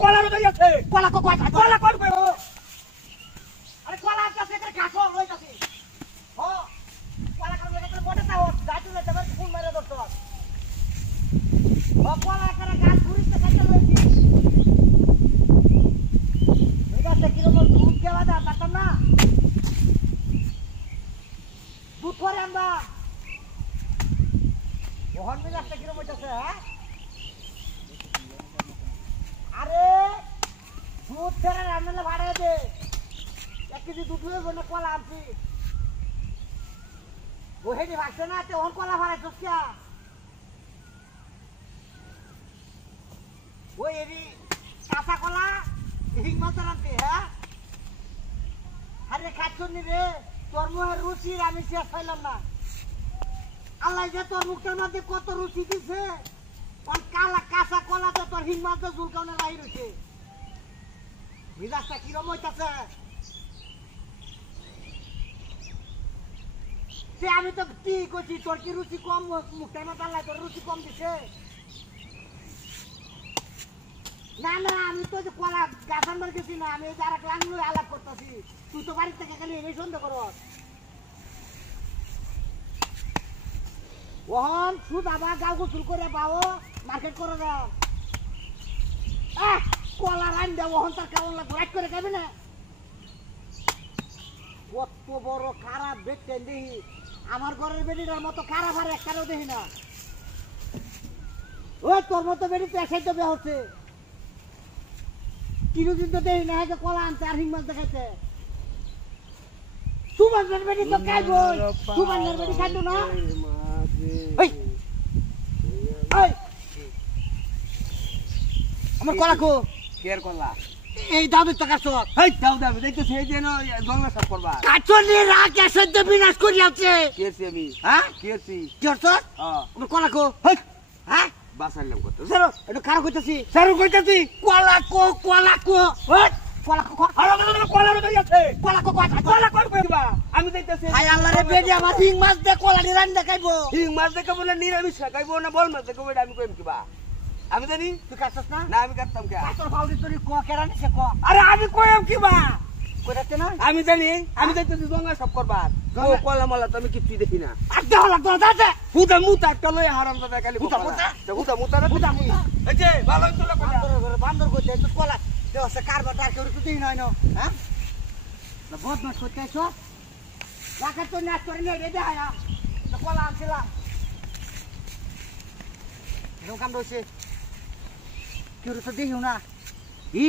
কলার মতো যাচ্ছে কলা কো কয় কলা কোন কই আরে কলা আছে করে কাটো লইতাছি ও কলা করে করে মোটা তাও গাছু না যাবে ফুল মারে দরতো ও কলা করে গাছ ঘুরিতে কাটতে লইছি এটাতে কি রকম দুধ দেওয়া দা পারতাম না দুধ করে আমরা ওহন মিলাতে কি রকম হইতাছে হ্যাঁ আরে দুধ ছেড়ে রান্না ভাড়া দে 1 কেজি দুধ হইব না কলা আনছি ওহেদি ভাগছে না তে ওহন কলা ভাড়া চুকিয়া ওই এরি কাঁচা কলা হিং মাছ আনতে হ্যাঁ আরে খাচ্ছনি রে তোর মুখের রুচি আমি শেষ পাইলাম না আল্লাহ যে তোর মুখটার মধ্যে কত রুচি দিছে আর কালা কাঁচা কলাতে তোর হিং মাছ ঝুলকানো বাহির হইছে মিজাজটা কিরম হইতাছে সে আমি তো কি করছি তোর কি রুচি কম মুখটার মধ্যে আল্লাহ তোর রুচি কম দিছে না না আমি তো যে কলা গাছ আনবার গেছি না আমি যারা ক্লান লই আলাপ করতেছি তুই তো বাড়ির থেকে খালি এই সন্দেহ করো ওহন সুদ আবার গাও গোসল করে পাও মার্কেট করে দাও কলা রান দেও ওহন তার কেমন লাগবে রাইট করে খাবি না কত বড় খারাপ বেটেন দেখি আমার ঘরের বেটিটার মতো খারাপ আর একটারও দেখি না ওই তোর মতো বেটি পেশাই তো বে হচ্ছে কিরোদিন তো দেখি না যে কলা আনতে আর হিং মাছ দেখাচ্ছে সুমানের বেটি তো খাইবো সুমানের বেটি খাইতো না এই এই আমার কলা কো কেয়ার কলা এই দাদু তো কাছ এই দাও দাও দেখতেছ এই যেন জঙ্গল সাফ করবা কাছনি রাখ এসে বিনাশ করি আছে কেছি আমি হ্যাঁ কেছি কি হচ্ছে আমার কলা কো হ্যাঁ বাসাইলাম কত স্যার এটা কারো কইতাছি সারু কইতাছি কলা কো কলা কো কলা কো আরে কলার মতো যাচ্ছে কলা কো কলা কোন কইবা আমি দেখতেছি হাই আল্লাহ রে বেডি আমার হিং মাছ দে কলা দি রান দেখাইবো হিং মাছ দেখাবো না নিরামিষ খাইবো না বল মাছ দেখাবো এটা আমি কইম কিবা আমি জানি তুই কাছস না না আমি কাটতাম কে তোর ফাউলি তোরি কো কেরা নিছে কো আরে আমি কইম কিবা কইরাতে না আমি জানি আমি দেখতেছি জঙ্গল সাফ করবা ও কলা মলা তো আমি কিচ্ছু দেখি না আর দেহ লাগতো না দাদা হুদা মুতা একটা লই হারাম দাদা খালি হুদা মুতা? হুদা মুতা না হুদা মুতা এই যে ভালো তো লাগা বান্দর কইতে তুই কলা দেহ সে কারবার তার কেউ তুই দিই নয় না হ্যাঁ না বহুত মাছ কইতেছ রাখা তো না তোর নে রে দেয়া তো কলা আনছিলাম এরকম কাম রয়েছে কেউ তো দেখিও না ই